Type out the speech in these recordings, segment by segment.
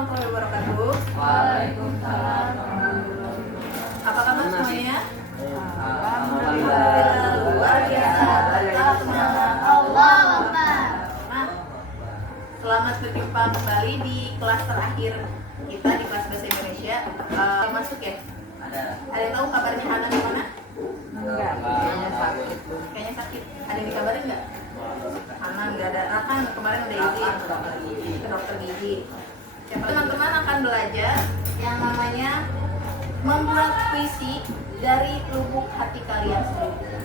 warahmatullahi wabarakatuh. Waalaikumsalam. Apa kabar semuanya? Alhamdulillah. Luar biasa. Allah Akbar. Nah, selamat berjumpa kembali di kelas terakhir kita di kelas bahasa Indonesia. Masuk ya? Ada yang tahu kabarnya Hana gimana? Enggak, kayaknya sakit. Kayaknya sakit. Ada yang dikabarin nggak? Hana nggak ada. Kan kemarin udah izin ke dokter gigi. Teman-teman akan belajar yang namanya membuat puisi dari lubuk hati kalian sendiri.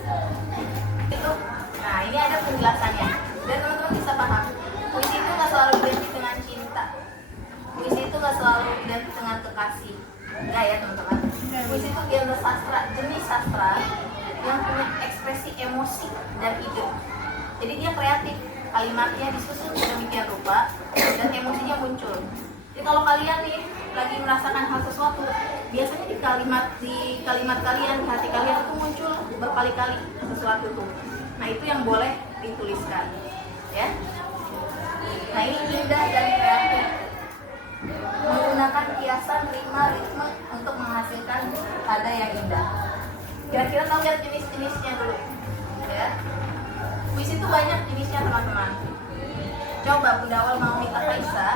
Itu, nah ini ada penjelasannya. Dan teman-teman bisa paham. Puisi itu nggak selalu identik dengan cinta. Puisi itu nggak selalu identik dengan kekasih. Enggak ya teman-teman. Puisi itu genre sastra, jenis sastra yang punya ekspresi emosi dan ide. Jadi dia kreatif, kalimatnya disusun sedemikian rupa dan emosinya muncul. Jadi kalau kalian nih lagi merasakan hal sesuatu, biasanya di kalimat kalian, di hati kalian itu muncul berkali-kali sesuatu itu. Nah itu yang boleh dituliskan, ya. Nah ini indah dan kreatif, menggunakan kiasan rima ritme untuk menghasilkan nada yang indah. Kira-kira tahu lihat jenis-jenisnya dulu, ya. Puisi itu banyak jenisnya teman-teman. Coba Bunda Awal mau minta Kaisa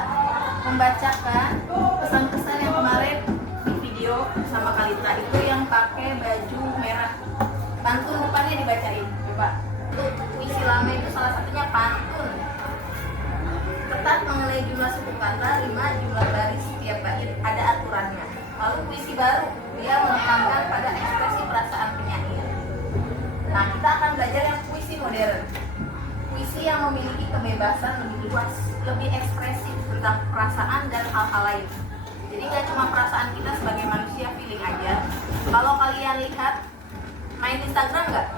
membacakan pesan-pesan yang kemarin di video sama Kalita itu yang pakai baju merah. Pantun depannya dibacain, coba. Untuk puisi lama itu salah satunya pantun. Ketat mengenai jumlah suku kata, rima, jumlah baris setiap bait ada aturannya. Lalu puisi baru, dia menekankan pada ekspresi perasaan penyair. Nah, kita akan belajar yang puisi modern. Puisi yang memiliki kebebasan lebih luas, lebih ekspresif tentang perasaan dan hal-hal lain. Jadi gak cuma perasaan kita sebagai manusia feeling aja. Kalau kalian lihat, main Instagram nggak?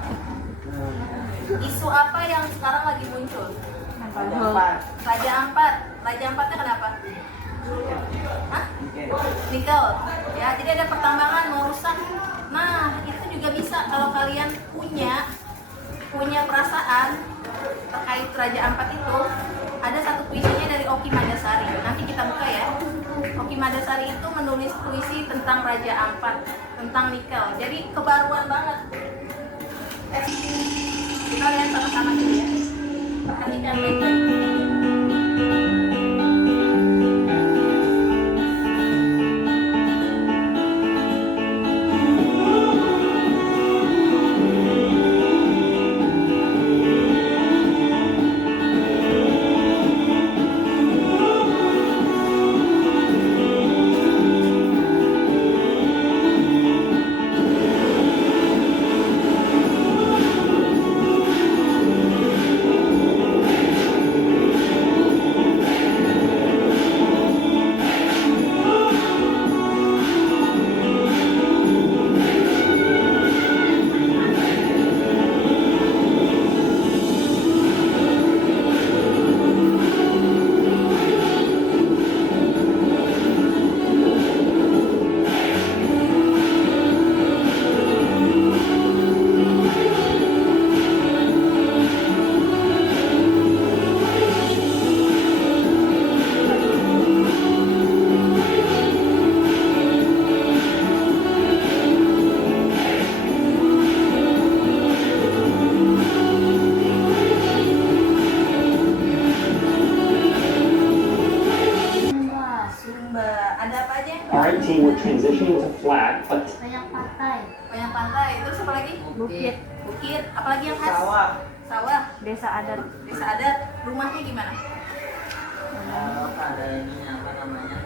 Isu apa yang sekarang lagi muncul? Raja Ampat. Raja Ampatnya kenapa? Hah? Nikel. Ya, jadi ada pertambangan mau rusak. Nah, itu juga bisa kalau kalian punya perasaan terkait Raja Ampat itu. Ada satu puisinya dari Oki Madasari. Nanti kita buka ya. Oki Madasari itu menulis puisi tentang Raja Ampat, tentang nikel. Jadi kebaruan banget. Kita lihat sama-sama dulu ya. Perhatikan baik-baik. We're transitioning to flat, but Banyak pantai. Banyak pantai. Terus apa lagi? Bukit. Bukit. Apalagi yang khas? Sawah. Sawah. Desa adat. Desa adat. Rumahnya gimana? Ada ini apa namanya?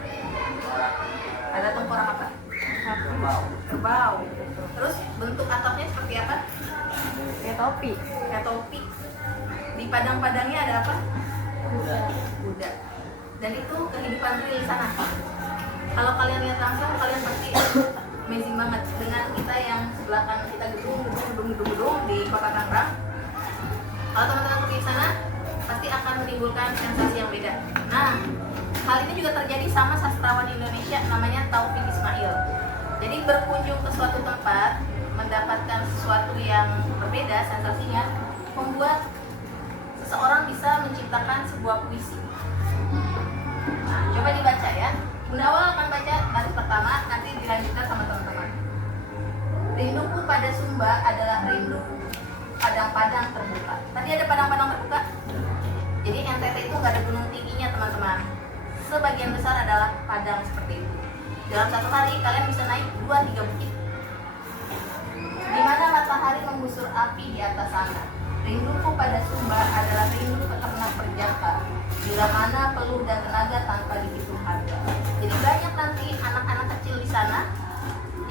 Ada tengkorak apa? Kerbau. Kerbau. Terus bentuk atapnya seperti apa? Kayak topi. Kayak topi. Di padang-padangnya ada apa? Kuda. Dan itu kehidupan real di sana. Kalau kalian lihat langsung, kalian pasti amazing banget dengan kita yang sebelah kanan kita gedung di Kota Tangerang. Kalau teman-teman pergi ke sana, pasti akan menimbulkan sensasi yang beda. Nah, hal ini juga terjadi sama sastrawan Indonesia namanya Taufik Ismail. Jadi berkunjung ke suatu tempat, mendapatkan sesuatu yang berbeda sensasinya, membuat seseorang bisa menciptakan sebuah puisi. Nah, coba dibaca ya. Bunda Awal akan baca baris pertama, nanti dilanjutkan sama teman-teman. Rinduku pada Sumba adalah rindu padang-padang terbuka. Tadi ada padang-padang terbuka. Jadi NTT itu nggak ada gunung tingginya teman-teman. Sebagian besar adalah padang seperti itu. Dalam satu hari kalian bisa naik 2-3 bukit. Di mana matahari menggusur api di atas sana. Rinduku pada Sumba adalah rindu peternak berjangka. Bila mana peluh dan tenaga tanpa dihitung harga. Jadi banyak nanti anak-anak kecil di sana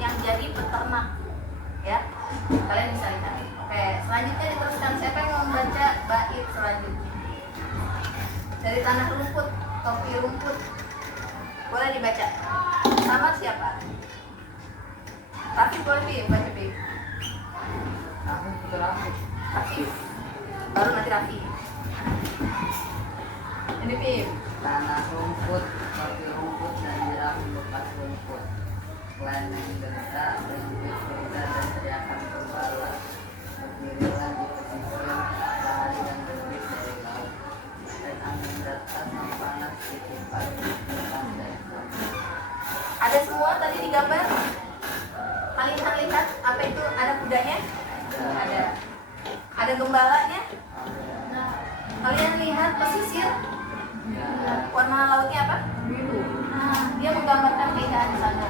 yang jadi peternak, ya. Kalian bisa lihat. Oke, selanjutnya diteruskan. Siapa yang mau membaca bait selanjutnya? Dari tanah rumput, topi rumput. Boleh dibaca. Sama siapa? Rafi boleh Pi, baca Pi. Aku putar aku. Rafi. Baru nanti Rafi. Ini Pi. Tanah rumput, topi rumput, dan jerami bekas rumput. Kelenteng derita, bentuk berita, dan teriakan gembala. Berdirilah di pesisir, matahari dan terbit dari laut. Dan angin datang yang panas ditiupan di pantai. Ada semua tadi di gambar? Kalian lihat apa itu? Ada kudanya? Ada. Ada gembalanya? Kalian lihat pesisir? Warna lautnya apa? Biru. Nah, dia menggambarkan keindahan di sana.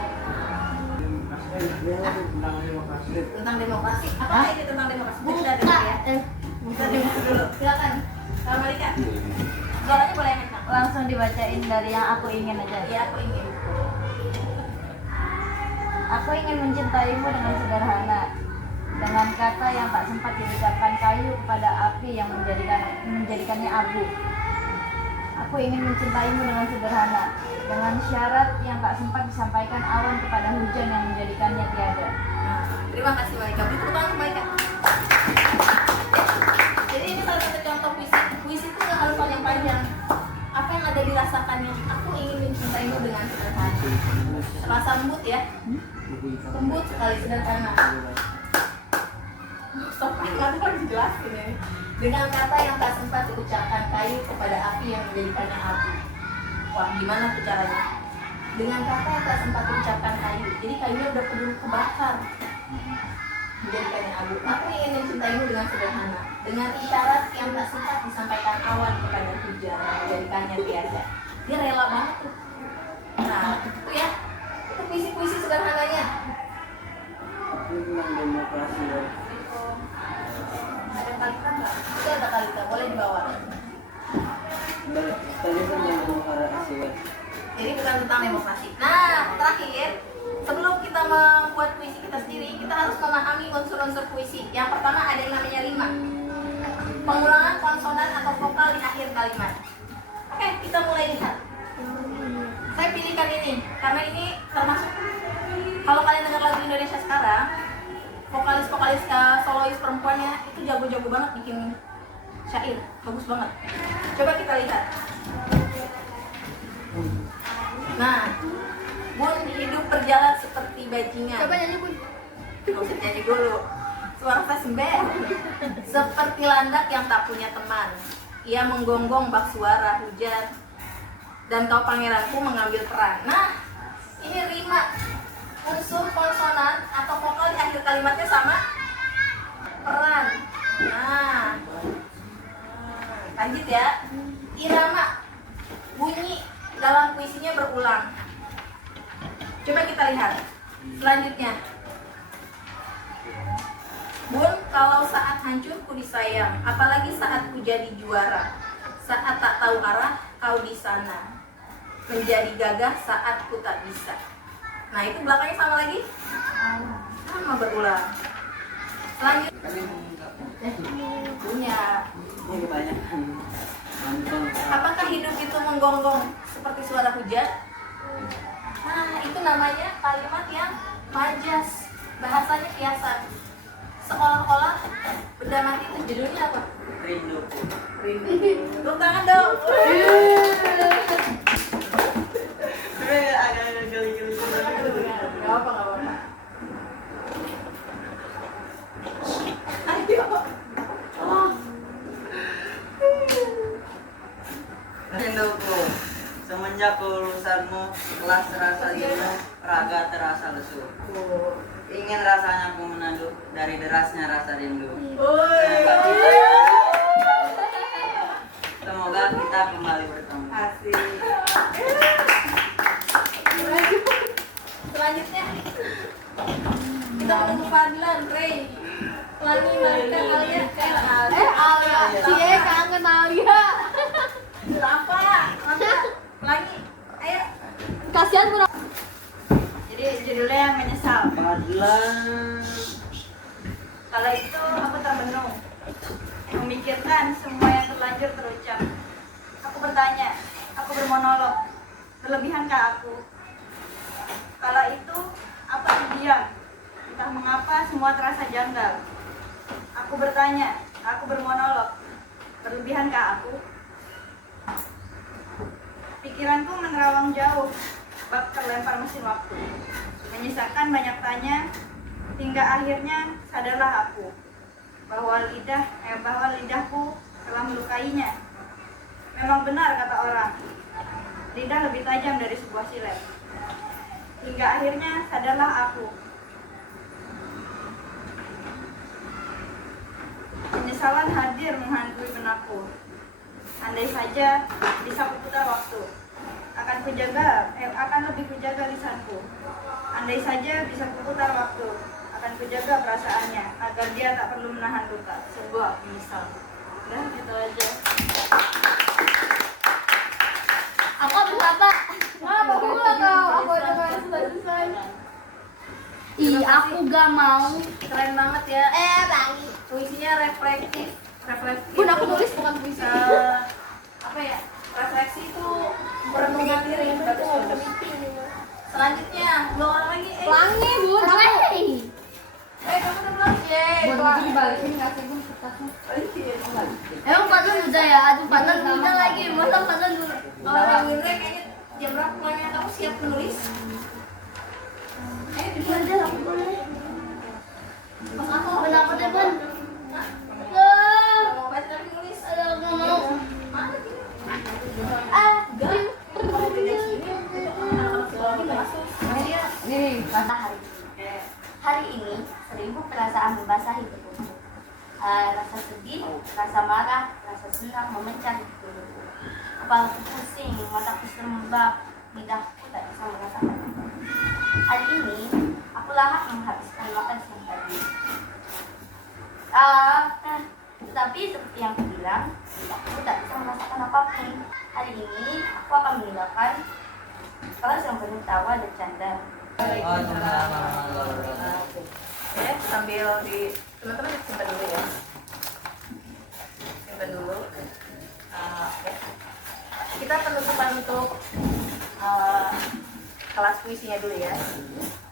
Tentang demokrasi. Apa ini tentang demokrasi? Buka ya. Kita dengar dulu. Silakan. Kalau Malika. Suaranya boleh yang kencang. Langsung dibacain dari yang aku ingin aja. Iya, aku ingin. Aku ingin mencintaimu dengan sederhana, dengan kata yang tak sempat diucapkan kayu kepada api yang menjadikannya abu. Aku ingin mencintaimu dengan sederhana, dengan syarat yang tak sempat disampaikan awan kepada hujan yang menjadikannya tiada. Nah, terima kasih Malika. Beri tepuk tangan Malika. Jadi ini salah satu contoh puisi. Puisi itu nggak harus yang panjang. Apa yang ada dirasakannya? Aku ingin mencintaimu dengan sederhana. Rasa lembut ya. Lembut sekali sederhana. Stop, nggak tahu dijelasin ini. Dengan kata yang tak sempat diucapkan kayu kepada api yang menjadikannya api. Wah, gimana tuh caranya? Dengan kata yang tak sempat diucapkan kayu. Jadi kayunya udah keburu kebakar. Menjadikannya abu. Aku ingin mencintaimu dengan sederhana. Dengan isyarat yang tak sempat disampaikan awan kepada hujan yang menjadikannya tiada. Dia rela banget tuh. Nah, itu ya. Itu puisi-puisi sederhananya. Aku tentang demokrasi. Ada kalikan nggak? Itu ada kalikan, boleh dibawa. Tadi kan yang demokrasi. Jadi bukan tentang demokrasi. Nah, terakhir, sebelum kita membuat puisi kita sendiri, kita harus memahami unsur-unsur puisi. Yang pertama ada yang namanya rima. Pengulangan konsonan atau vokal di akhir kalimat. Oke, kita mulai lihat. Saya pilihkan ini karena ini termasuk kalau kalian dengar lagu Indonesia sekarang, vokalis-vokalis solois perempuannya itu jago-jago banget bikin syair, bagus banget. Coba kita lihat. Nah, Bun hidup berjalan seperti bajingan. Coba nyanyi Bun. Nggak usah nyanyi dulu. Suara saya sember. Seperti landak yang tak punya teman. Ia menggonggong bak suara hujan. Dan kau pangeranku mengambil peran. Nah, ini rima. Unsur konsonan atau vokal di akhir kalimatnya sama peran. Nah, lanjut ya. Irama, bunyi dalam puisinya berulang. Coba kita lihat selanjutnya. Bun, kalau saat hancur ku disayang, apalagi saat ku jadi juara. Saat tak tahu arah, kau di sana. Menjadi gagah saat ku tak bisa. Nah, itu belakangnya sama lagi? Sama berulang. Selanjutnya punya. Ini kebanyakan nonton. Apakah hidup itu menggonggong seperti suara hujan? Nah, itu namanya kalimat yang majas. Bahasanya kiasan. Seolah-olah benda mati itu judulnya apa? Rinduku. Rindu. Tepuk tangan dong. Agak geli-geli. Gak apa-apa. Ayo. Rinduku. Semenjak ku lulusan mengejarmu, setelah terasa jenuh, raga terasa lesu. Ingin rasanya aku menanduk dari derasnya rasa rindu. Semoga kita kembali bertemu. Asik. Selanjutnya kita menunggu Fadlan, Ray, Lani, Marika, Alia, Alia, cie kangen Alia. apa? Lani, ayo. Kasihan kurang. Jadi judulnya yang menyesal. Fadlan. Kala itu aku termenung, memikirkan semua yang terlanjur terucap. Aku bertanya, aku bermonolog, berlebihankah aku? Kala itu aku diam, entah mengapa semua terasa janggal. Aku bertanya, aku bermonolog, berlebihankah aku? Pikiranku menerawang jauh, bak terlempar mesin waktu, menyisakan banyak tanya, hingga akhirnya sadarlah aku bahwa lidahku telah melukainya. Memang benar kata orang, lidah lebih tajam dari sebuah silet. Hingga akhirnya sadarlah aku. Penyesalan hadir menghantui benakku. Andai saja bisa kuputar waktu, akan lebih kujaga lisanku. Andai saja bisa kuputar waktu, akan kujaga perasaannya agar dia tak perlu menahan luka. Sebuah penyesal. Udah gitu aja. Aku habis apa? Aku nggak tahu. Aku udah nggak selesai. Ih, aku gak mau. Keren banget ya. Lagi. Puisinya reflektif. Bun, aku nulis bukan puisi. Apa ya? Refleksi itu merenungkan diri. Bagus bagus. Selanjutnya, 2 orang lagi. Pelangi, Bun. Kamu udah belum? Bun, itu dibalikin nggak sih, Bun, kertasnya? Emang Padahal udah ya, aduh Padahal udah lagi. Masa Padahal dulu. Kalau yang Indra kayaknya jam berapa pulangnya kamu siap menulis? Ayo dibuat Udah, aku boleh. Pas aku Bun, aku deh, Bun. mau baca tapi nulis. Aduh, aku nggak mau. Mana sih? Enggak. Kalau tidak sini, anak-anak psikologi nggak masuk. Dia Nih, matahari. kayak Hari ini 1000 perasaan membasahi tubuhku. Rasa sedih, rasa marah, rasa senang memencang tubuhku. Kepalaku pusing, mataku serembab, lidahku tak bisa merasakan. Hari ini aku lahap menghabiskan makan siang tadi. Tetapi seperti yang kubilang, lidahku tak bisa merasakan apapun. Hari ini aku akan meninggalkan kelas yang penuh tawa dan canda. ya sambil di teman-teman simpan dulu ya. Simpan dulu. Ya. Kita penutupan untuk kelas puisinya dulu ya.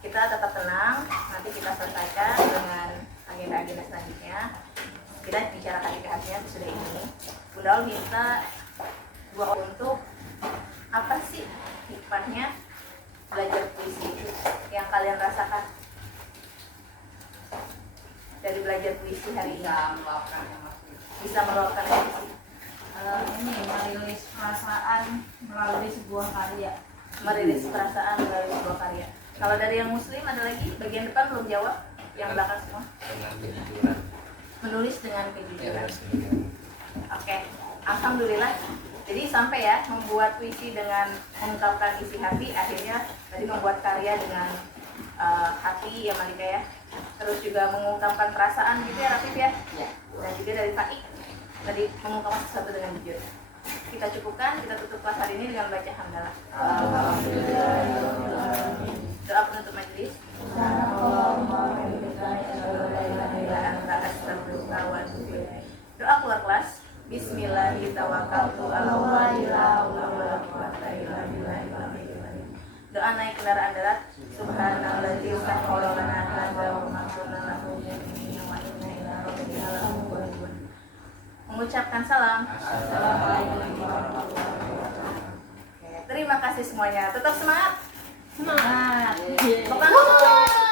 Kita tetap tenang, nanti kita selesaikan dengan agenda-agenda selanjutnya. Kita bicarakan ide-idenya sudah ini. Bunda Ul minta gua untuk apa sih hikmahnya belajar puisi itu yang kalian rasakan dari belajar puisi hari ini? Bisa meluapkan emosi. Ini merilis perasaan melalui sebuah karya. Merilis perasaan melalui sebuah karya. Kalau dari yang muslim ada lagi bagian depan belum jawab, yang belakang semua. Menulis dengan kejujuran. Oke, alhamdulillah. Jadi sampai ya membuat puisi dengan mengungkapkan isi hati, akhirnya tadi membuat karya dengan hati ya Malika ya. Terus juga mengungkapkan perasaan gitu ya Rafif ya. Dan juga dari Faik tadi mengungkapkan sesuatu dengan jujur. Kita cukupkan, kita tutup kelas hari ini dengan baca hamdalah. Doa penutup majelis. Doa keluar kelas. Bismillahirrahmanirrahim. Doa naik kendaraan darat. Subhanalladzi sakhkhara lana hadza wa ma kunna lahu muqrinin wa inna ila rabbina lamunqalibun. Mengucapkan salam. Assalamualaikum warahmatullahi wabarakatuh. Terima kasih semuanya. Tetap semangat. Semangat. Tepuk tangan.